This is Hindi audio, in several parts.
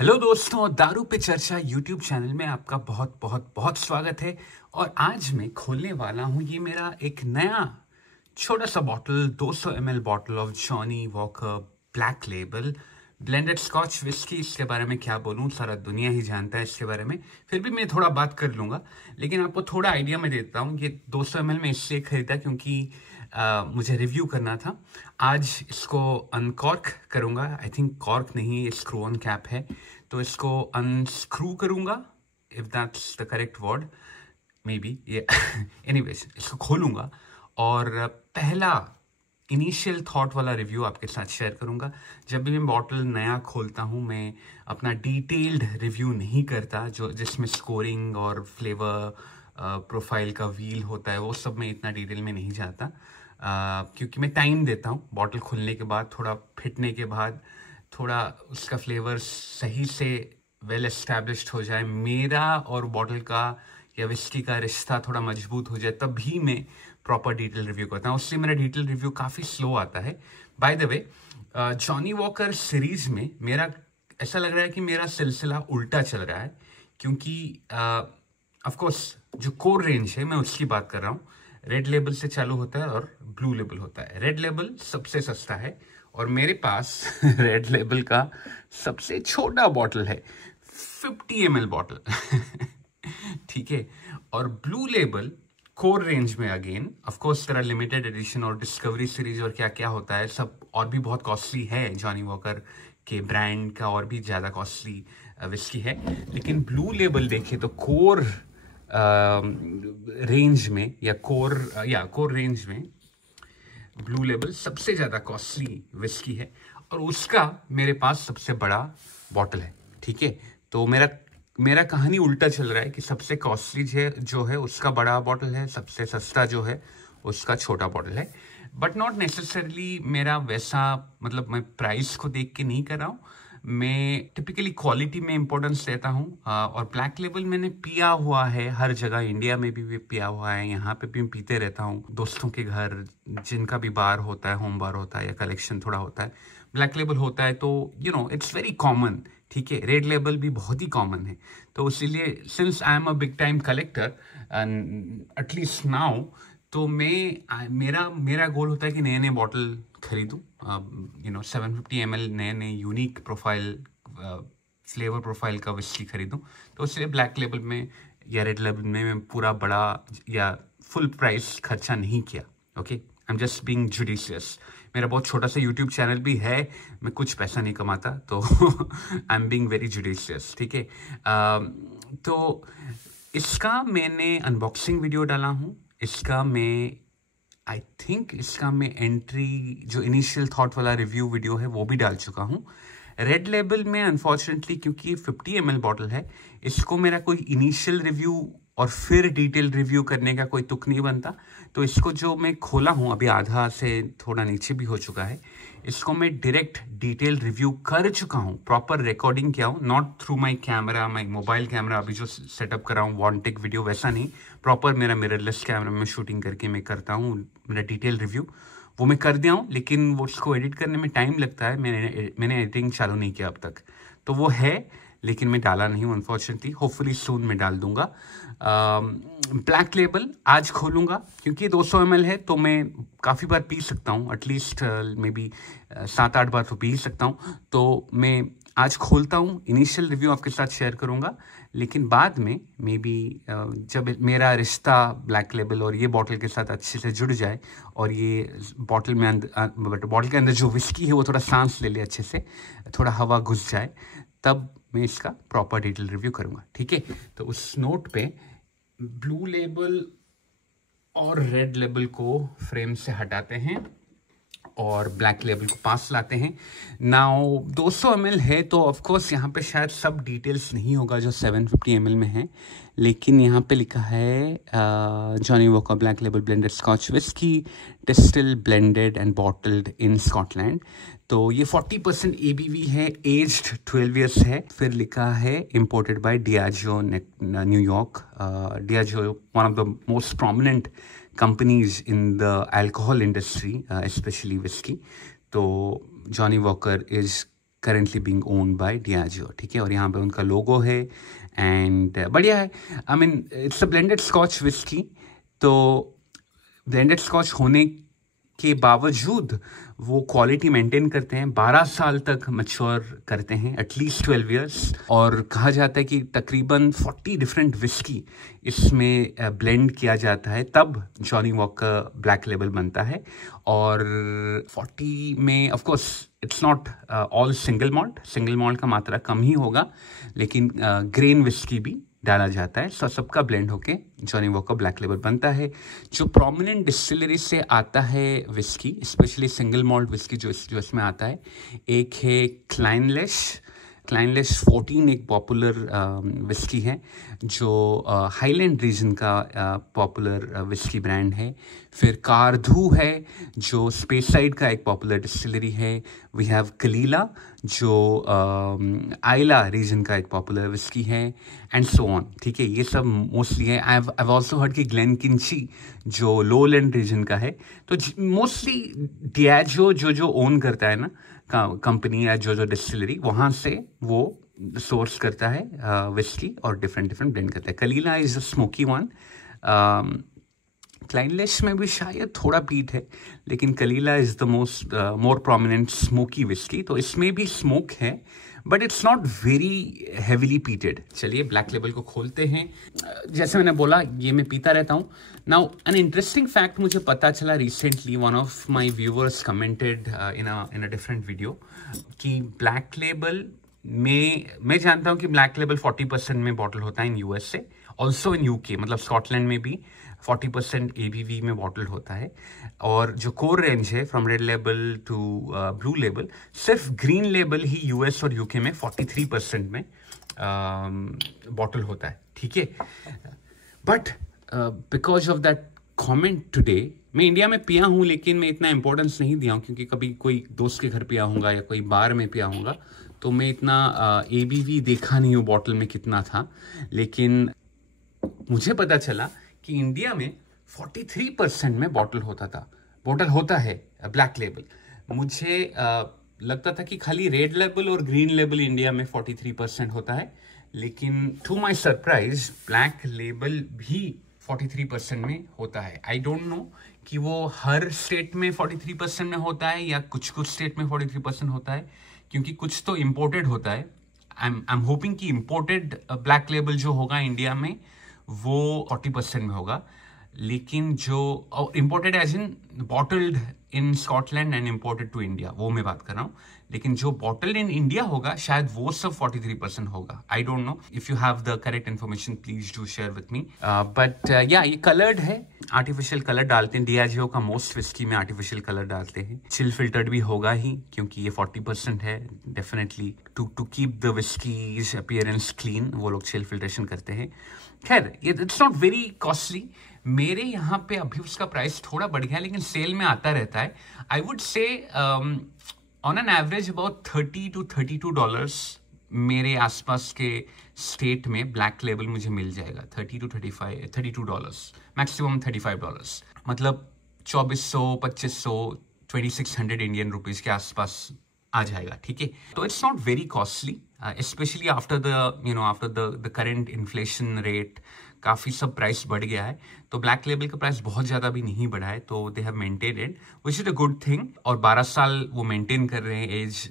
हेलो दोस्तों, दारू पे चर्चा यूट्यूब चैनल में आपका बहुत बहुत बहुत स्वागत है। और आज मैं खोलने वाला हूँ ये मेरा एक नया छोटा सा bottle 200 ml bottle of Johnnie Walker Black Label blended scotch whisky. इसके बारे में क्या बोलूँ, सारा दुनिया ही जानता है इसके बारे में, फिर भी मैं थोड़ा बात कर लूँगा। लेकिन आपको थोड़ा आइडिया मैं देता हूँ। ये 200 ml में इसलिए खरीदा क्योंकि मुझे रिव्यू करना था। आज इसको अनकॉर्क करूँगा। आई थिंक कॉर्क नहीं, ये स्क्रू ऑन कैप है, तो इसको अनस्क्रू करूँगा, if that's the correct word, may be ये एनीवेज इसको खोलूँगा और पहला इनिशियल थॉट वाला रिव्यू आपके साथ शेयर करूँगा। जब भी मैं बॉटल नया खोलता हूँ मैं अपना डिटेल्ड रिव्यू नहीं करता, जो जिसमें स्कोरिंग और फ्लेवर प्रोफाइल का व्हील होता है, वो सब मैं इतना डिटेल में नहीं जाता। क्योंकि मैं टाइम देता हूँ बॉटल खुलने के बाद, थोड़ा फिटने के बाद, थोड़ा उसका फ्लेवर सही से वेल एस्टैब्लिश्ड हो जाए, मेरा और बॉटल का या विस्की का रिश्ता थोड़ा मजबूत हो जाए, तब भी मैं प्रॉपर डिटेल रिव्यू करता हूँ। उससे मेरा डिटेल रिव्यू काफ़ी स्लो आता है। By the way, Johnny walker series में मेरा ऐसा लग रहा है कि मेरा सिलसिला उल्टा चल रहा है, क्योंकि ऑफ कोर्स जो कोर रेंज है मैं उसकी बात कर रहा हूँ। रेड लेबल से चालू होता है और ब्लू लेबल होता है। रेड लेबल सबसे सस्ता है और मेरे पास रेड लेबल का सबसे छोटा बॉटल है, 50 ml बॉटल ठीक है। और ब्लू लेबल कोर रेंज में अगेन ऑफ कोर्स तेरा लिमिटेड एडिशन और डिस्कवरी सीरीज और क्या क्या होता है सब, और भी बहुत कॉस्टली है। जॉनी वॉकर के ब्रांड का और भी ज़्यादा कॉस्टली विस्की है। लेकिन ब्लू लेबल देखे तो कोर रेंज में या कोर रेंज में ब्लू लेबल सबसे ज़्यादा कॉस्टली विस्की है और उसका मेरे पास सबसे बड़ा बॉटल है। ठीक है, तो मेरा कहानी उल्टा चल रहा है कि सबसे कॉस्टली जो है उसका बड़ा बॉटल है, सबसे सस्ता जो है उसका छोटा बॉटल है। बट नॉट नेसेसरली मेरा वैसा, मतलब मैं प्राइस को देख के नहीं कर रहा हूँ, मैं टिपिकली क्वालिटी में इंपॉर्टेंस देता हूँ। और ब्लैक लेबल मैंने पिया हुआ है हर जगह, इंडिया में भी पिया हुआ है, यहाँ पे भी पीते रहता हूँ दोस्तों के घर, जिनका भी बार होता है, होम बार होता है या कलेक्शन थोड़ा होता है, ब्लैक लेबल होता है, तो you know it's very common. ठीक है, रेड लेबल भी बहुत ही कॉमन है। तो इसीलिए since I am a big time collector at least now, तो मेरा गोल होता है कि नए नए बॉटल खरीदूँ, 750 ml नए नए यूनिक प्रोफाइल, फ्लेवर प्रोफाइल का विस्की खरीदूँ। तो इसलिए ब्लैक लेबल में या रेड लेबल में मैं पूरा बड़ा या फुल प्राइस खर्चा नहीं किया। Okay, I am just being judicious. मेरा बहुत छोटा सा यूट्यूब चैनल भी है, मैं कुछ पैसा नहीं कमाता, तो I am being very judicious. ठीक है, तो इसका मैंने अनबॉक्सिंग वीडियो डाला हूँ। इसका मैं आई थिंक इसका मैं एंट्री जो इनिशियल थॉट वाला रिव्यू वीडियो है वो भी डाल चुका हूँ। रेड लेबल में अनफॉर्चुनेटली क्योंकि 50 ml बॉटल है, इसको मेरा कोई इनिशियल रिव्यू और फिर डिटेल रिव्यू करने का कोई तुक नहीं बनता। तो इसको जो मैं खोला हूँ अभी आधा से थोड़ा नीचे भी हो चुका है, इसको मैं डायरेक्ट डिटेल रिव्यू कर चुका हूँ, प्रॉपर रिकॉर्डिंग किया हूँ, not through my camera, my mobile camera अभी जो सेटअप कर रहा हूँ वॉन्टेक वीडियो वैसा नहीं, प्रॉपर मेरा मिररलेस कैमरा में शूटिंग करके मैं करता हूँ मेरा डिटेल रिव्यू, वो मैं कर दिया हूँ। लेकिन वो उसको एडिट करने में टाइम लगता है, मैंने एडिटिंग चालू नहीं किया अब तक, तो वो है लेकिन मैं डाला नहीं हूँ अनफॉर्चुनेटली। होपफुली सून मैं डाल दूंगा। ब्लैक लेबल आज खोलूंगा क्योंकि 200 ml है, तो मैं काफ़ी बार पी सकता हूँ, एटलीस्ट मे बी 7-8 बार तो पी सकता हूँ। तो मैं आज खोलता हूँ, इनिशियल रिव्यू आपके साथ शेयर करूँगा, लेकिन बाद में मे बी जब मेरा रिश्ता ब्लैक लेबल और ये बॉटल के साथ अच्छे से जुड़ जाए और ये बॉटल के अंदर जो विस्की है वो थोड़ा सांस ले ले अच्छे से, थोड़ा हवा घुस जाए, तब मैं इसका प्रॉपर डिटेल रिव्यू करूँगा। ठीक है, तो उस नोट पे ब्लू लेबल और रेड लेबल को फ्रेम से हटाते हैं और ब्लैक लेबल को पास लाते हैं। नाउ 200 ml है, तो ऑफ कोर्स यहाँ पे शायद सब डिटेल्स नहीं होगा जो 750 ml में है, लेकिन यहाँ पे लिखा है Johnnie Walker Black Label blended scotch whisky distil blended and bottled in Scotland. तो ये 40% ABV है, एज्ड 12 ईयर्स है। फिर लिखा है imported bye Diageo New York. Diageo one of the most prominent companies in the alcohol industry, especially whiskey. तो Johnny walker is currently being owned by Diageo, ठीक है। और यहाँ पे उनका लोगो है एंड बढ़िया है। I mean it's a blended scotch whisky. तो ब्लेंडेड स्कॉच होने के बावजूद वो क्वालिटी मेंटेन करते हैं, 12 साल तक मैच्योर करते हैं, एटलीस्ट 12 इयर्स। और कहा जाता है कि तकरीबन 40 डिफरेंट विस्की इसमें ब्लेंड किया जाता है, तब जॉनी वॉकर ब्लैक लेबल बनता है। और 40 में of course it's not all single malt का मात्रा कम ही होगा, लेकिन ग्रेन विस्की भी डाला जाता है। सबका ब्लेंड होके जॉनी वॉकर ब्लैक लेबल बनता है। जो प्रोमिनेंट डिस्टिलरी से आता है whisky, specially single malt whisky जो इसमें आता है, एक है क्लाइनलिश 14 एक पॉपुलर विस्की है जो हाईलैंड रीजन का पॉपुलर विस्की ब्रांड है। फिर कारधू है जो स्पेसाइड का एक पॉपुलर डिस्टिलरी है। वी हैव कलीला जो आइला रीजन का एक पॉपुलर विस्की है, एंड सो ऑन, ठीक है। ये सब मोस्टली है। आई हैव आल्सो हर्ड कि ग्लेनकिंची जो लोलैंड रीजन का है। तो मोस्टली डियाजियो जो ओन करता है ना कंपनी या जो डिस्टिलरी, वहाँ से वो सोर्स करता है विस्की और डिफरेंट ब्लेंड करता है। Caol Ila is a smoky one. Clynelish में भी शायद थोड़ा पीट है, लेकिन Caol Ila is the more prominent smoky whisky. तो इसमें भी स्मोक है, but it's not very heavily peated. चलिए ब्लैक लेबल को खोलते हैं। जैसे मैंने बोला, ये मैं पीता रहता हूँ। नाउ एन इंटरेस्टिंग फैक्ट मुझे पता चला recently, one of my viewers commented in a different video कि ब्लैक लेबल में, मैं जानता हूँ कि ब्लैक लेबल 40% में बॉटल होता है इन यूएस से, ऑल्सो इन यूके, मतलब स्कॉटलैंड में भी 40% ABV में बॉटल होता है। और जो कोर रेंज है from Red Label to Blue Label, सिर्फ ग्रीन लेबल ही यूएस और यूके में 43% में बॉटल होता है, ठीक है। But because of that comment today, मैं इंडिया में पिया हूँ लेकिन मैं इतना इंपॉर्टेंस नहीं दिया हूँ, क्योंकि कभी कोई दोस्त के घर पिया हूँगा या कोई बार में पिया हूँगा, तो मैं इतना ABV देखा नहीं हूँ बॉटल में कितना था। लेकिन मुझे पता चला कि इंडिया में 43% में बॉटल होता है ब्लैक लेबल। मुझे लगता था कि खाली रेड लेबल और ग्रीन लेबल इंडिया में 43% होता है, लेकिन to my surprise black label भी 43% में होता है। आई डोंट नो कि वो हर स्टेट में 43% में होता है या कुछ स्टेट में 43% होता है, क्योंकि कुछ तो इम्पोर्टेड होता है। आई एम होपिंग कि इम्पोर्टेड ब्लैक लेबल जो होगा इंडिया में वो 40% में होगा, लेकिन जो imported as in bottled in Scotland and imported to India, वो मैं बात कर रहा हूँ। लेकिन जो बॉटल्ड इन इंडिया होगा शायद वो सब 43% होगा। I don't know, if you have the correct information please do share with me. But या ये कलर्ड है, आर्टिफिशियल कलर डालते हैं। डियाजियो का मोस्ट विस्की में आर्टिफिशियल कलर डालते हैं। चिल फिल्टर्ड भी होगा ही, क्योंकि ये 40% है। Definitely to keep the whisky's appearance clean, वो लोग चिल फिल्ट्रेशन करते हैं। खैर, इट्स नॉट वेरी कॉस्टली। मेरे यहाँ पे अभी उसका प्राइस थोड़ा बढ़ गया है, लेकिन सेल में आता रहता है। I would say on an average about $30 to $32 मेरे आसपास के स्टेट में ब्लैक लेबल मुझे मिल जाएगा। $30 to $32, मैक्सिमम $35, मतलब 2400, 2500, 2600 इंडियन रुपीज के आसपास आ जाएगा, ठीक है। तो it's not very costly, specially after the current inflation rate, काफ़ी सब प्राइस बढ़ गया है। तो ब्लैक लेबल का प्राइस बहुत ज़्यादा भी नहीं बढ़ा है, तो they have maintained it, which is a good thing. और 12 साल वो मेंटेन कर रहे हैं एज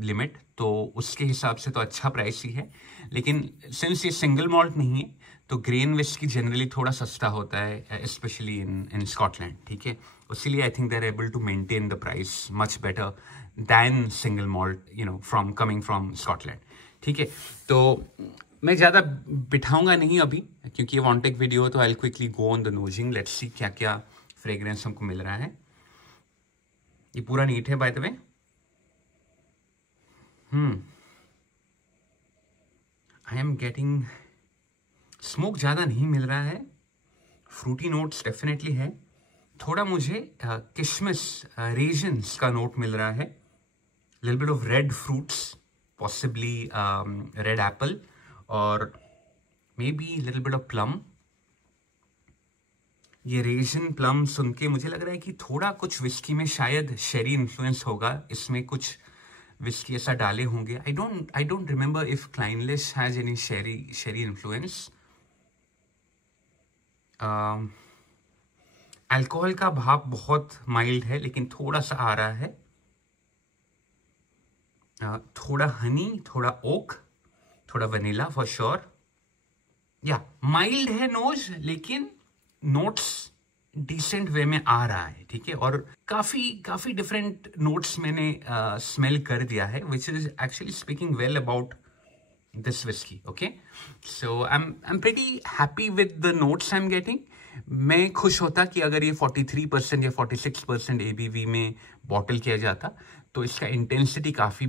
लिमिट, तो उसके हिसाब से तो अच्छा प्राइस ही है। लेकिन सिंस ये सिंगल मॉल्ट नहीं है, तो ग्रेन विस्की जनरली थोड़ा सस्ता होता है, स्पेशली इन स्कॉटलैंड, ठीक है। इसीलिए I think they are able to maintain the price much better than single malt coming from Scotland, ठीक है। तो मैं ज़्यादा बिठाऊंगा नहीं अभी, क्योंकि ये वन टेक वीडियो है, तो I quickly go on the नोजिंग। Let's see क्या क्या फ्रेग्रेंस हमको मिल रहा है। ये पूरा नीट है by the way. I am getting smoke, ज़्यादा नहीं मिल रहा है। फ्रूटी नोट्स डेफिनेटली है। थोड़ा मुझे किशमिश, रेजन्स का नोट मिल रहा है। Little bit of red fruits, possibly red apple, और maybe little bit of plum. ये रेजन प्लम सुन के मुझे लग रहा है कि थोड़ा कुछ विस्की में शायद शेरी इन्फ्लुएंस होगा। इसमें कुछ विस्की ऐसा डाले होंगे. I don't remember if Kleinlish has any sherry influence. Alcohol का भाव बहुत माइल्ड है, लेकिन थोड़ा सा आ रहा है. थोड़ा हनी, थोड़ा ओक, थोड़ा वनीला फॉर श्योर. या माइल्ड है नोज, लेकिन नोट्स डिसेंट वे में आ रहा है. ठीक है, और काफी डिफरेंट नोट्स मैंने स्मेल कर दिया है, which is actually speaking well about this whisky. Okay, so I am pretty happy with the notes I am getting. मैं खुश होता कि अगर ये 43% या 46% ABV में बॉटल किया जाता तो इसका इंटेंसिटी काफ़ी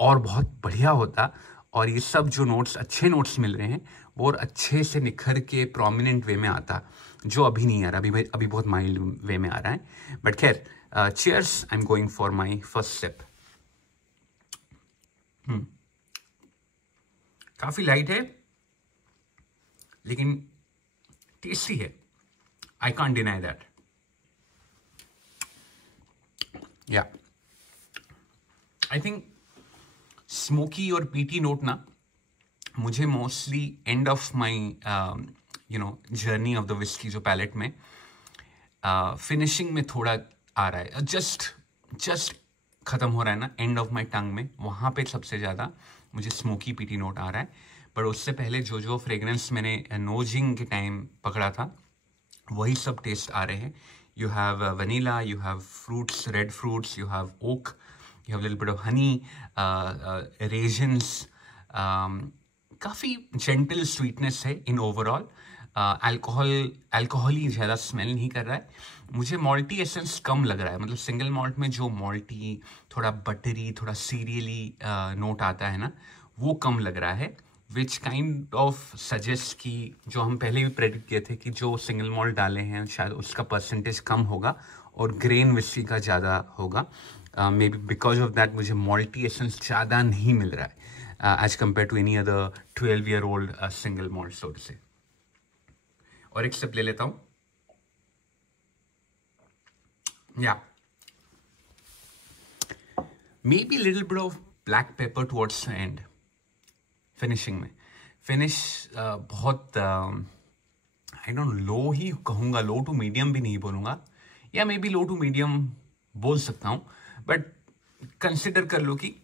और बहुत बढ़िया होता, और ये सब जो नोट्स, अच्छे नोट्स मिल रहे हैं वो और अच्छे से निखर के प्रोमिनेंट वे में आता, जो अभी नहीं आ रहा. अभी बहुत माइल्ड वे में आ रहा है. बट खैर, cheers, I am going for my first sip. काफ़ी लाइट है, लेकिन टेस्टी है. I can't deny that. Yeah. I think smoky और peaty note ना मुझे mostly end of my journey of the whiskey जो palate में finishing में थोड़ा आ रहा है. just ख़त्म हो रहा है ना end of my tongue में, वहाँ पे सबसे ज़्यादा मुझे smoky peaty note आ रहा है. पर उससे पहले जो fragrance मैंने नोजिंग के टाइम पकड़ा था वही सब टेस्ट आ रहे हैं. You have vanilla, you have fruits, red fruits, you have oak, you have little bit of honey, raisins. काफ़ी जेंटल स्वीटनेस है इन ओवरऑल. अल्कोहल ही ज़्यादा स्मेल नहीं कर रहा है. मुझे मॉल्टी एसेंस कम लग रहा है. मतलब सिंगल मॉल्ट में जो मॉल्टी, थोड़ा बटरी, थोड़ा सीरियली नोट आता है ना, वो कम लग रहा है. विच काइंड ऑफ सजेस्ट कि जो हम पहले भी प्रेडिक्ट किए थे कि जो सिंगल मॉल्ट डाले हैं शायद उसका परसेंटेज कम होगा और ग्रेन विस्की का ज़्यादा होगा. Maybe because of that मुझे मॉल्टी एसेंस ज़्यादा नहीं मिल रहा है as compare to any other 12-year-old single malt सोड से. और एक सिप ले लेता हूँ. या maybe little bit of black pepper towards the end. Finishing में फिनिश बहुत आई डोंट लो ही कहूँगा, लो टू मीडियम भी नहीं बोलूँगा, या maybe low to medium बोल सकता हूँ. बट कंसिडर कर लो कि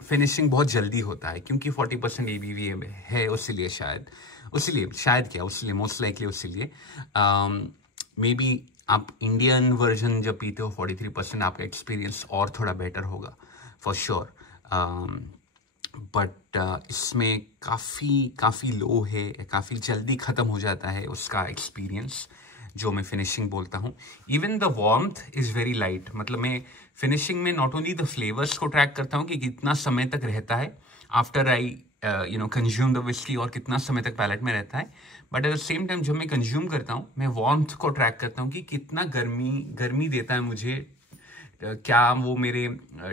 फिनिशिंग बहुत जल्दी होता है, क्योंकि 40% ABV है, उसीलिए मोस्ट लाइकली उसीलिए. मे बी आप इंडियन वर्जन जब पीते हो 43%, आपका एक्सपीरियंस और थोड़ा बेटर होगा फॉर श्योर. बट इसमें काफ़ी लो है, काफ़ी जल्दी ख़त्म हो जाता है उसका एक्सपीरियंस जो मैं फिनिशिंग बोलता हूँ. Even the warmth is very light. मतलब मैं फिनिशिंग में नॉट ओनली द फ्लेवर्स को ट्रैक करता हूँ कि कितना समय तक रहता है after I consume the whisky, और कितना समय तक पैलेट में रहता है. But at the same time जब मैं कंज्यूम करता हूँ, मैं वार्मथ को ट्रैक करता हूँ कि कितना गर्मी देता है मुझे. क्या वो मेरे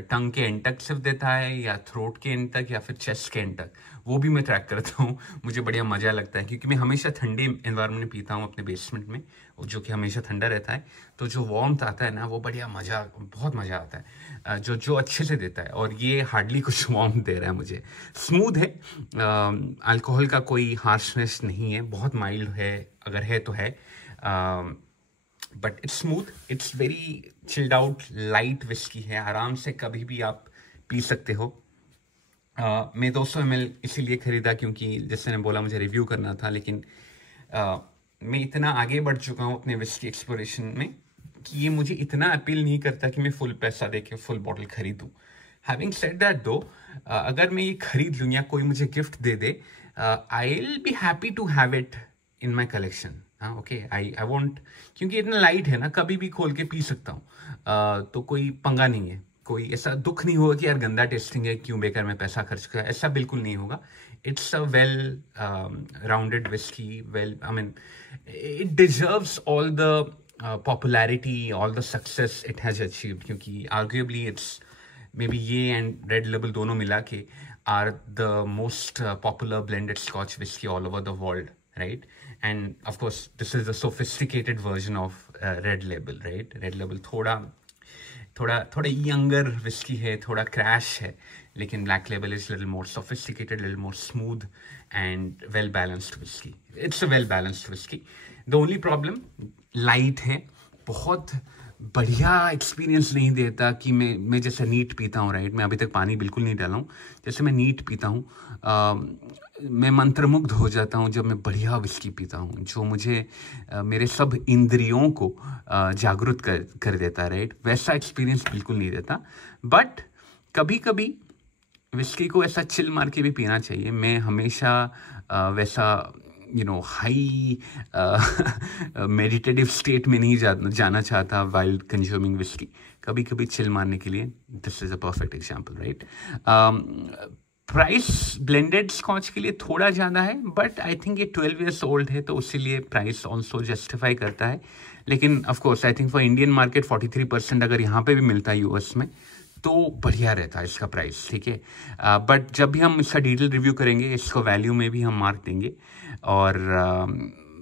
टंग के एंड तक सिर्फ देता है, या थ्रोट के एंड तक, या फिर चेस्ट के एंड तक, वो भी मैं ट्रैक करता हूँ. मुझे बढ़िया मज़ा लगता है, क्योंकि मैं हमेशा ठंडे एनवायरनमेंट में पीता हूँ अपने बेसमेंट में, जो कि हमेशा ठंडा रहता है. तो जो वार्मथ आता है ना, वो बहुत मज़ा आता है, जो अच्छे से देता है. और ये हार्डली कुछ वार्मथ दे रहा है मुझे. स्मूथ है, अल्कोहल का कोई हार्शनेस नहीं है, बहुत माइल्ड है, अगर है तो है. But it's smooth, it's very chilled out, light whisky है. आराम से कभी भी आप पी सकते हो. मैं 200 ml इसीलिए ख़रीदा क्योंकि जैसे मैंने बोला मुझे रिव्यू करना था, लेकिन मैं इतना आगे बढ़ चुका हूँ अपने विस्की एक्सप्लोरेशन में कि ये मुझे इतना अपील नहीं करता कि मैं फुल पैसा दे के फुल बॉटल खरीदूँ. हैविंग सेड दैट दो, अगर मैं ये खरीद लूँ या कोई मुझे गिफ्ट दे दे, I will be happy to have it in my collection. हाँ, ओके, आई वॉन्ट, क्योंकि इतना लाइट है ना, कभी भी खोल के पी सकता हूँ. तो कोई पंगा नहीं है, कोई ऐसा दुख नहीं होगा कि यार गंदा टेस्टिंग है, क्यों बेकार में पैसा खर्च किया, ऐसा बिल्कुल नहीं होगा. It's a well rounded whisky. Well, I mean, it deserves all the popularity, all the success it has achieved, क्योंकि आर्ग्यूएबली इट्स मे बी ये एंड रेड लेबल दोनों मिला के are the most popular blended scotch whisky all over the world, right? And of course this is the sophisticated version of Red Label, right? Red Label थोड़ा यंगर विस्की है, थोड़ा क्रैश है, लेकिन black label is little more sophisticated, little more smooth and well balanced whisky. It's a well balanced whisky. The only problem light है, बहुत बढ़िया एक्सपीरियंस नहीं देता कि मैं जैसे नीट पीता हूँ, राइट. मैं अभी तक पानी बिल्कुल नहीं डाला हूँ. जैसे मैं नीट पीता हूँ, मैं मंत्रमुग्ध हो जाता हूँ जब मैं बढ़िया विस्की पीता हूँ, जो मुझे मेरे सब इंद्रियों को जागरूक कर देता है, राइट. वैसा एक्सपीरियंस बिल्कुल नहीं देता. बट कभी कभी विस्की को ऐसा चिल मार के भी पीना चाहिए. मैं हमेशा वैसा हाई मेडिटेटिव स्टेट में नहीं जाना चाहता वाइल कंज्यूमिंग विस्की. कभी कभी चिल मारने के लिए this is a perfect example, right. Price blended scotch के लिए थोड़ा ज़्यादा है, बट आई थिंक ये 12 ईयर्स ओल्ड है, तो उसीलिए प्राइस ऑल्सो जस्टिफाई करता है. लेकिन of course I think for Indian market 43% अगर यहाँ पे भी मिलता है यूएस में, तो बढ़िया रहता है इसका प्राइस, ठीक है. बट जब भी हम इसका डिटेल रिव्यू करेंगे, इसको वैल्यू में भी हम मार्क देंगे और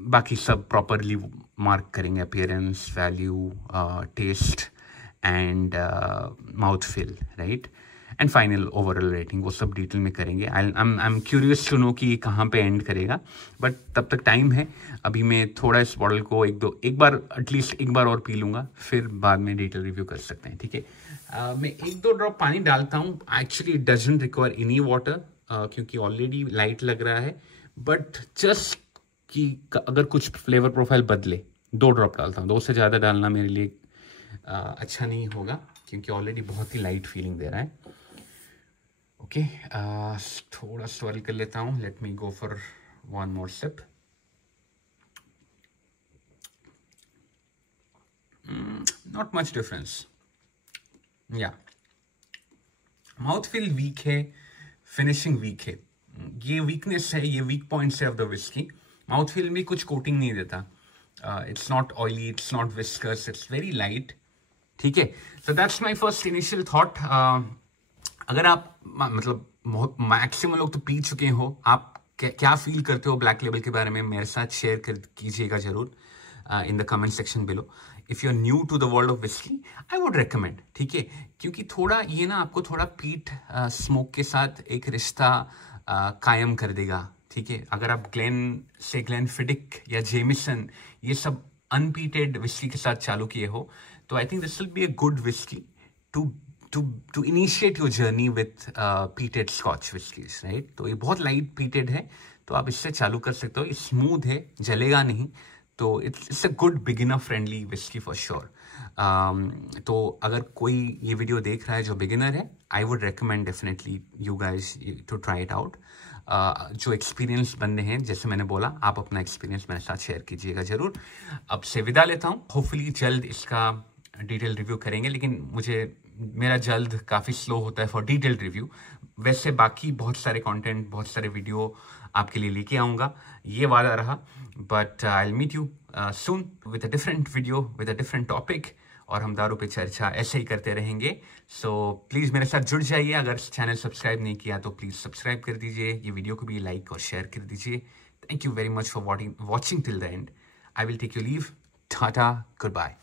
बाकी सब प्रॉपरली मार्क करेंगे. Appearance, value, taste and mouth feel, right. And final overall rating, वो सब डिटेल में करेंगे. I am curious to know कि कहाँ पे एंड करेगा, बट तब तक टाइम है. अभी मैं थोड़ा इस बॉटल को एक बार एटलीस्ट एक बार और पी लूँगा, फिर बाद में डिटेल रिव्यू कर सकते हैं, ठीक है. मैं 1-2 ड्रॉप पानी डालता हूँ. Actually it doesn't require any water क्योंकि ऑलरेडी लाइट लग रहा है, बट जस्ट कि अगर कुछ फ्लेवर प्रोफाइल बदले 2 ड्रॉप डालता हूँ. 2 से ज़्यादा डालना मेरे लिए अच्छा नहीं होगा क्योंकि ऑलरेडी बहुत ही लाइट फीलिंग दे रहा है. ओके, थोड़ा स्वर्ल कर लेता हूँ. Let me go for one more sip. Not much difference. या माउथ फील वीक है, फिनिशिंग वीक है. ये वीकनेस है, ये वीक पॉइंट्स है of the whisky. Mouth feel में कुछ कोटिंग नहीं देता. It's not oily, it's not viscous, it's very light, ठीक है. So that's my first initial thought. अगर आप मतलब मैक्सिमम लोग तो पी चुके हो, आप क्या फील करते हो ब्लैक लेबल के बारे में, मेरे साथ शेयर कीजिएगा जरूर in the comment section below. If you are new to the world of whisky, I would recommend, ठीक है. क्योंकि थोड़ा ये ना आपको थोड़ा पीट स्मोक के साथ एक रिश्ता कायम कर देगा, ठीक है. अगर आप ग्लेनफिडिक या जेमिसन ये सब अनपीटेड विस्की के साथ चालू किए हो, तो I think this will be a good whisky to initiate your journey with peated Scotch whiskies, right? तो ये बहुत लाइट पीटेड है, तो आप इससे चालू कर सकते हो. ये स्मूथ है, जलेगा नहीं, तो it's a good beginner friendly whisky for sure. तो अगर कोई ये वीडियो देख रहा है जो बिगिनर है, I would recommend definitely you guys to try it out. जो एक्सपीरियंस बंदे हैं, जैसे मैंने बोला, आप अपना एक्सपीरियंस मेरे साथ शेयर कीजिएगा जरूर. अब से विदा लेता हूँ. होपफुली जल्द इसका डिटेल रिव्यू करेंगे, लेकिन मेरा जल्द काफ़ी स्लो होता है फॉर डिटेल रिव्यू. वैसे बाकी बहुत सारे कंटेंट, बहुत सारे वीडियो आपके लिए लेके आऊँगा, ये वादा रहा. But I will meet you soon with a different video with a different topic, और हम दारू पे चर्चा ऐसे ही करते रहेंगे. सो प्लीज़ मेरे साथ जुड़ जाइए. अगर चैनल सब्सक्राइब नहीं किया तो प्लीज़ सब्सक्राइब कर दीजिए. ये वीडियो को भी लाइक और शेयर कर दीजिए. Thank you very much for watching till the end. I will take you leave. Tata, good bye.